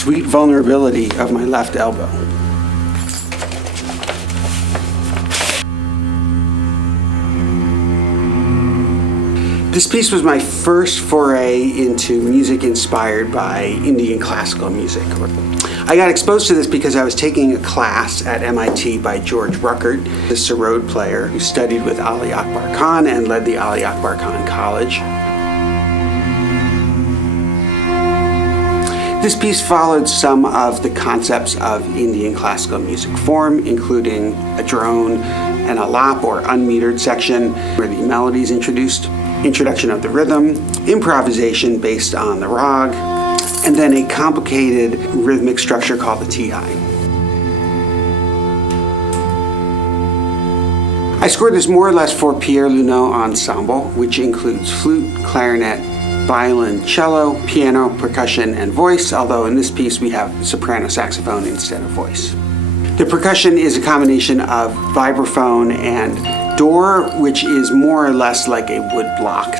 sweet vulnerability of my left elbow. This piece was my first foray into music inspired by Indian classical music. I got exposed to this because I was taking a class at MIT by George Ruckert, the sarod player who studied with Ali Akbar Khan and led the Ali Akbar Khan College. This piece followed some of the concepts of Indian classical music form, including a drone and a lap or unmetered section where the melody is introduced, introduction of the rhythm, improvisation based on the rag, and then a complicated rhythmic structure called the TI. I scored this more or less for Pierre Luneau ensemble, which includes flute, clarinet, violin, cello, piano, percussion, and voice, although in this piece we have soprano saxophone instead of voice. The percussion is a combination of vibraphone and door, which is more or less like a wood block.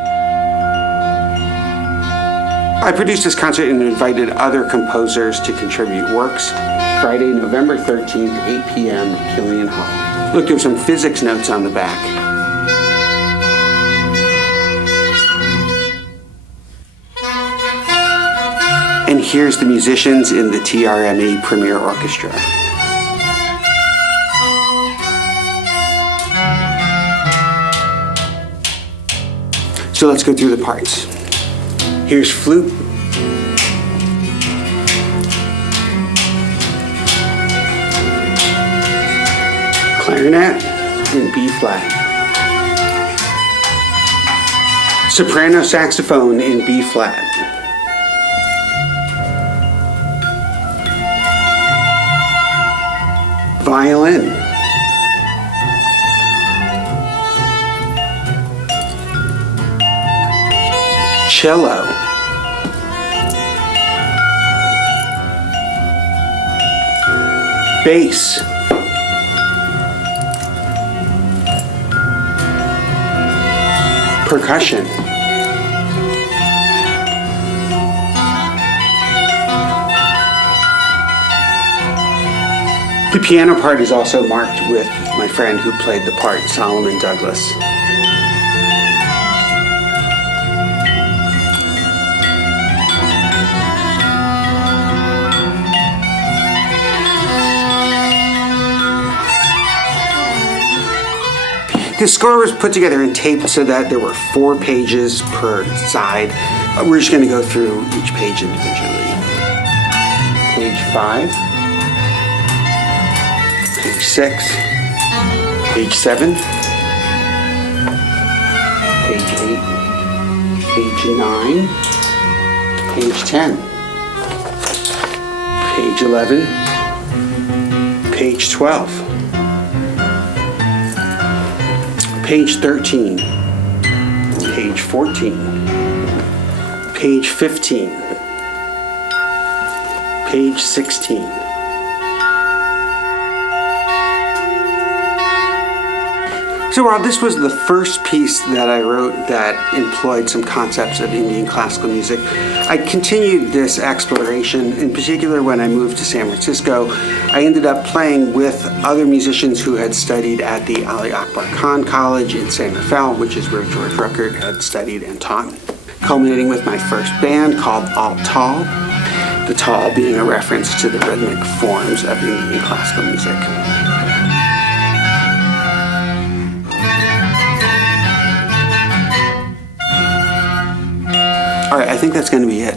I produced this concert and invited other composers to contribute works. Friday, November 13th, 8 p.m., Killian Hall. Look, there's some physics notes on the back. And here's the musicians in the TRME Premier Orchestra. So let's go through the parts. Here's flute. Clarinet in B flat. Soprano saxophone in B flat. Violin. Cello. Bass. Percussion. The piano part is also marked with my friend who played the part, Solomon Douglas. This score was put together and taped so that there were 4 pages per side. We're just going to go through each page individually. Page 5, page 6, page 7, page 8, page 9, page 10, page 11, page 12. Page 13, page 14, page 15, page 16. So while this was the first piece that I wrote that employed some concepts of Indian classical music, I continued this exploration. In particular, when I moved to San Francisco, I ended up playing with other musicians who had studied at the Ali Akbar Khan College in San Rafael, which is where George Ruckert had studied and taught, culminating with my first band called Alt Tal, the tal being a reference to the rhythmic forms of Indian classical music. All right, I think that's going to be it.